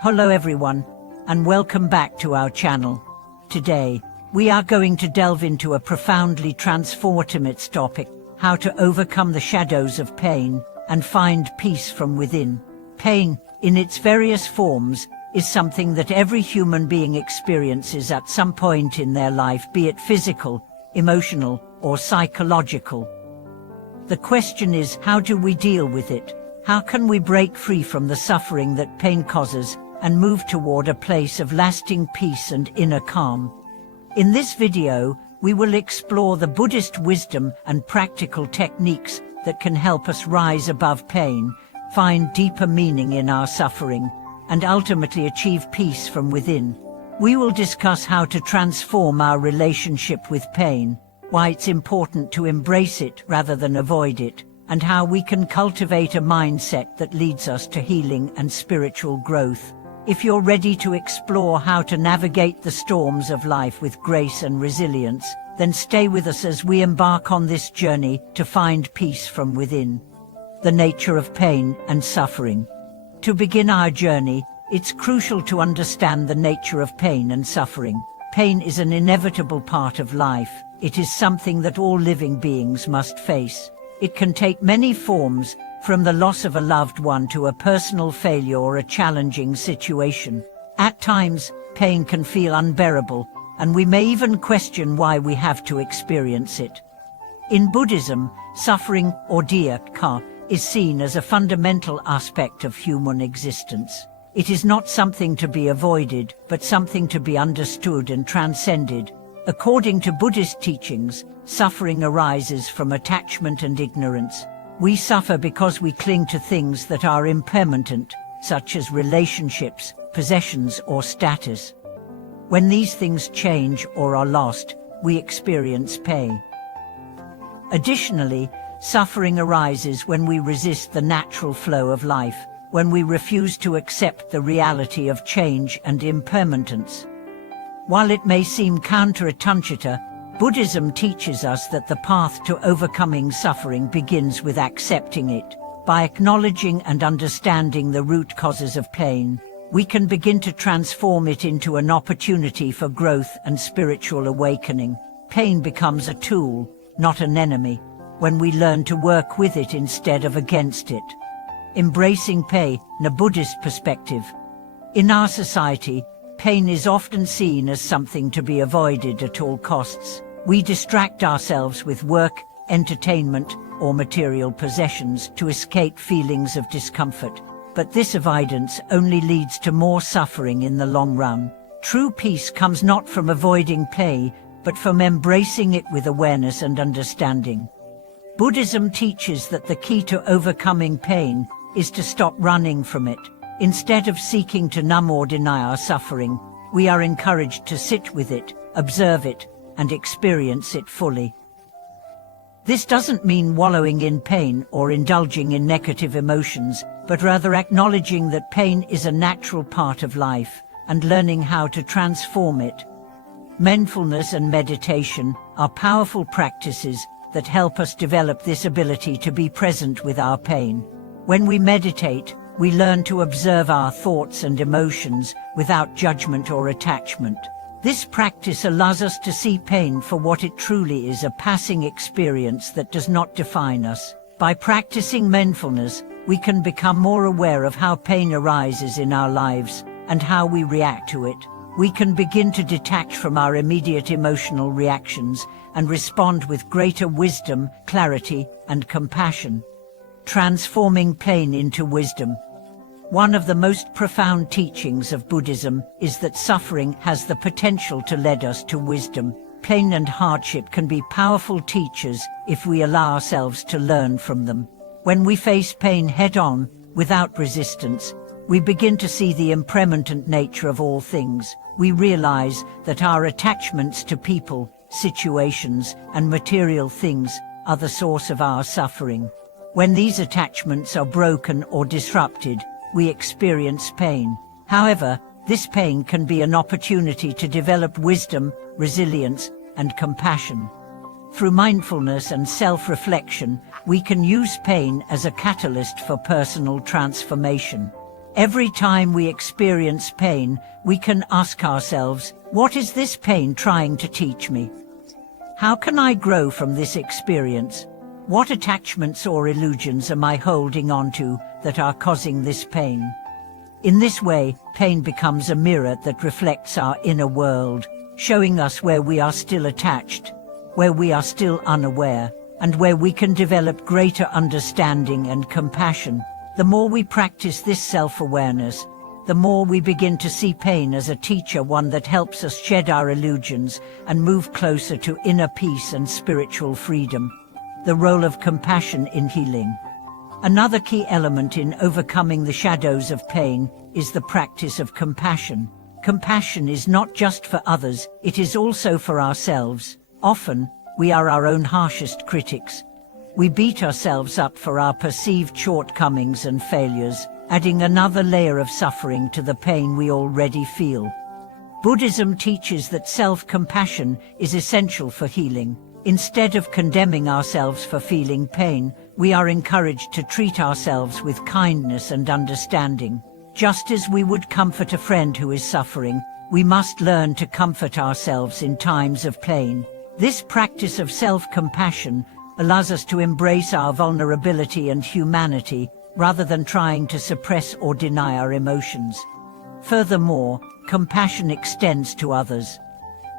Hello everyone, and welcome back to our channel. Today, we are going to delve into a profoundly transformative topic: how to overcome the shadows of pain and find peace from within. Pain, in its various forms, is something that every human being experiences at some point in their life, be it physical, emotional, or psychological. The question is, how do we deal with it? How can we break free from the suffering that pain causes and move toward a place of lasting peace and inner calm? In this video, we will explore the Buddhist wisdom and practical techniques that can help us rise above pain, find deeper meaning in our suffering, and ultimately achieve peace from within. We will discuss how to transform our relationship with pain, why it's important to embrace it rather than avoid it, and how we can cultivate a mindset that leads us to healing and spiritual growth. If you're ready to explore how to navigate the storms of life with grace and resilience, then stay with us as we embark on this journey to find peace from within. The nature of pain and suffering. To begin our journey, it's crucial to understand the nature of pain and suffering. Pain is an inevitable part of life. It is something that all living beings must face. It can take many forms, from the loss of a loved one to a personal failure or a challenging situation. At times, pain can feel unbearable, and we may even question why we have to experience it. In Buddhism, suffering, or dukkha, is seen as a fundamental aspect of human existence. It is not something to be avoided, but something to be understood and transcended. According to Buddhist teachings, suffering arises from attachment and ignorance. We suffer because we cling to things that are impermanent, such as relationships, possessions, or status. When these things change or are lost, we experience pain. Additionally, suffering arises when we resist the natural flow of life, when we refuse to accept the reality of change and impermanence. While it may seem counterintuitive, Buddhism teaches us that the path to overcoming suffering begins with accepting it. By acknowledging and understanding the root causes of pain, we can begin to transform it into an opportunity for growth and spiritual awakening. Pain becomes a tool, not an enemy, when we learn to work with it instead of against it. Embracing pain, in a Buddhist perspective. In our society, pain is often seen as something to be avoided at all costs. We distract ourselves with work, entertainment, or material possessions to escape feelings of discomfort. But this avoidance only leads to more suffering in the long run. True peace comes not from avoiding pain, but from embracing it with awareness and understanding. Buddhism teaches that the key to overcoming pain is to stop running from it. Instead of seeking to numb or deny our suffering, we are encouraged to sit with it, observe it, and experience it fully. This doesn't mean wallowing in pain or indulging in negative emotions, but rather acknowledging that pain is a natural part of life and learning how to transform it. Mindfulness and meditation are powerful practices that help us develop this ability to be present with our pain. When we meditate, we learn to observe our thoughts and emotions without judgment or attachment. This practice allows us to see pain for what it truly is, a passing experience that does not define us. By practicing mindfulness, we can become more aware of how pain arises in our lives and how we react to it. We can begin to detach from our immediate emotional reactions and respond with greater wisdom, clarity, and compassion. Transforming pain into wisdom. One of the most profound teachings of Buddhism is that suffering has the potential to lead us to wisdom. Pain and hardship can be powerful teachers if we allow ourselves to learn from them. When we face pain head-on, without resistance, we begin to see the impermanent nature of all things. We realize that our attachments to people, situations, and material things are the source of our suffering. When these attachments are broken or disrupted, we experience pain. However, this pain can be an opportunity to develop wisdom, resilience, and compassion. Through mindfulness and self-reflection, we can use pain as a catalyst for personal transformation. Every time we experience pain, we can ask ourselves, what is this pain trying to teach me? How can I grow from this experience? What attachments or illusions am I holding on to that are causing this pain? In this way, pain becomes a mirror that reflects our inner world, showing us where we are still attached, where we are still unaware, and where we can develop greater understanding and compassion. The more we practice this self-awareness, the more we begin to see pain as a teacher, one that helps us shed our illusions and move closer to inner peace and spiritual freedom. The role of compassion in healing. Another key element in overcoming the shadows of pain is the practice of compassion. Compassion is not just for others, it is also for ourselves. Often, we are our own harshest critics. We beat ourselves up for our perceived shortcomings and failures, adding another layer of suffering to the pain we already feel. Buddhism teaches that self-compassion is essential for healing. Instead of condemning ourselves for feeling pain, we are encouraged to treat ourselves with kindness and understanding. Just as we would comfort a friend who is suffering, we must learn to comfort ourselves in times of pain. This practice of self-compassion allows us to embrace our vulnerability and humanity rather than trying to suppress or deny our emotions. Furthermore, compassion extends to others.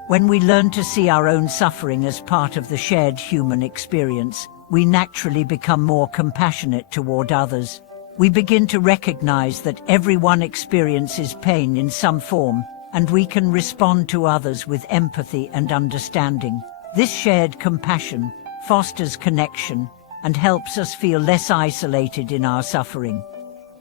When we learn to see our own suffering as part of the shared human experience, we naturally become more compassionate toward others. We begin to recognize that everyone experiences pain in some form, and we can respond to others with empathy and understanding. This shared compassion fosters connection and helps us feel less isolated in our suffering.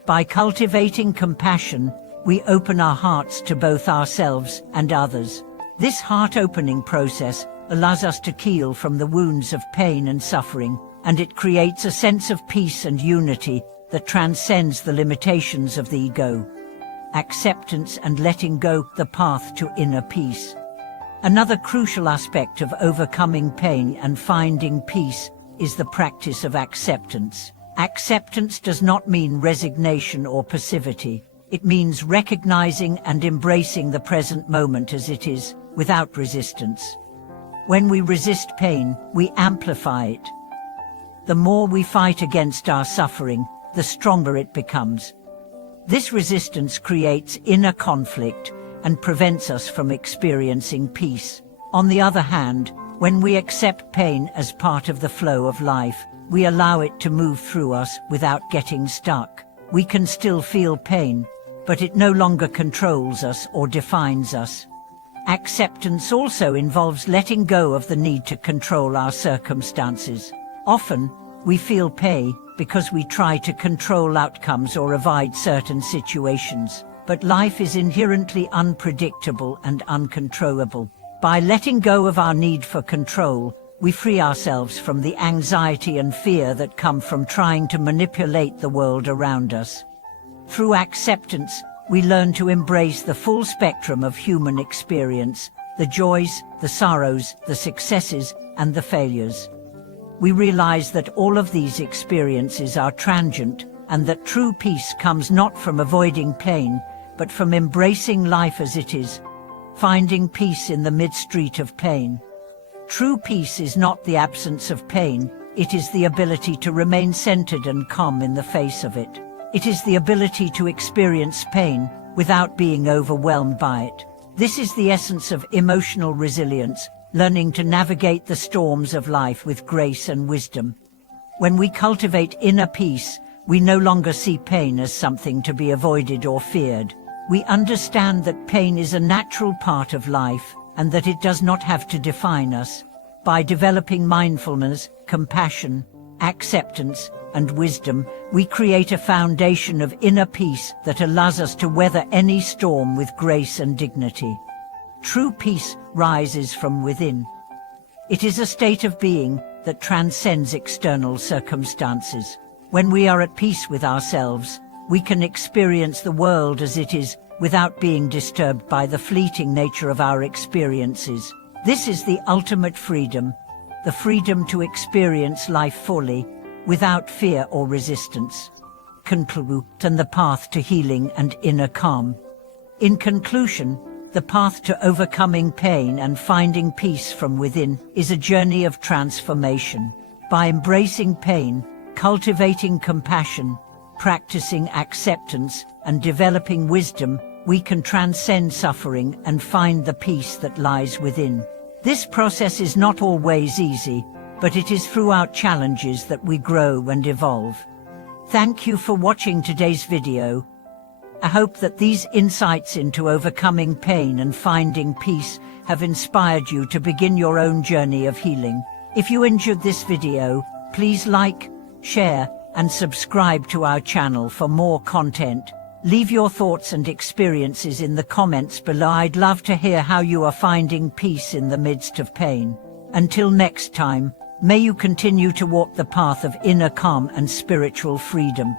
By cultivating compassion, we open our hearts to both ourselves and others. This heart-opening process allows us to heal from the wounds of pain and suffering, and it creates a sense of peace and unity that transcends the limitations of the ego. Acceptance and letting go, the path to inner peace. Another crucial aspect of overcoming pain and finding peace is the practice of acceptance. Acceptance does not mean resignation or passivity. It means recognizing and embracing the present moment as it is, without resistance. When we resist pain, we amplify it. The more we fight against our suffering, the stronger it becomes. This resistance creates inner conflict and prevents us from experiencing peace. On the other hand, when we accept pain as part of the flow of life, we allow it to move through us without getting stuck. We can still feel pain, but it no longer controls us or defines us. Acceptance also involves letting go of the need to control our circumstances. Often, we feel pain because we try to control outcomes or avoid certain situations. But life is inherently unpredictable and uncontrollable. By letting go of our need for control, we free ourselves from the anxiety and fear that come from trying to manipulate the world around us. Through acceptance, we learn to embrace the full spectrum of human experience, the joys, the sorrows, the successes, and the failures. We realize that all of these experiences are transient, and that true peace comes not from avoiding pain, but from embracing life as it is, finding peace in the midstreet of pain. True peace is not the absence of pain, it is the ability to remain centered and calm in the face of it. It is the ability to experience pain without being overwhelmed by it. This is the essence of emotional resilience, learning to navigate the storms of life with grace and wisdom. When we cultivate inner peace, we no longer see pain as something to be avoided or feared. We understand that pain is a natural part of life, and that it does not have to define us. By developing mindfulness, compassion, acceptance, and wisdom, we create a foundation of inner peace that allows us to weather any storm with grace and dignity. True peace rises from within. It is a state of being that transcends external circumstances. When we are at peace with ourselves, we can experience the world as it is without being disturbed by the fleeting nature of our experiences. This is the ultimate freedom, the freedom to experience life fully, without fear or resistance. conclude and the path to healing and inner calm. In conclusion, the path to overcoming pain and finding peace from within is a journey of transformation. By embracing pain, cultivating compassion, practicing acceptance, and developing wisdom, we can transcend suffering and find the peace that lies within. This process is not always easy, but it is through our challenges that we grow and evolve. Thank you for watching today's video. I hope that these insights into overcoming pain and finding peace have inspired you to begin your own journey of healing. If you enjoyed this video, please like, share, and subscribe to our channel for more content. Leave your thoughts and experiences in the comments below. I'd love to hear how you are finding peace in the midst of pain. Until next time, may you continue to walk the path of inner calm and spiritual freedom.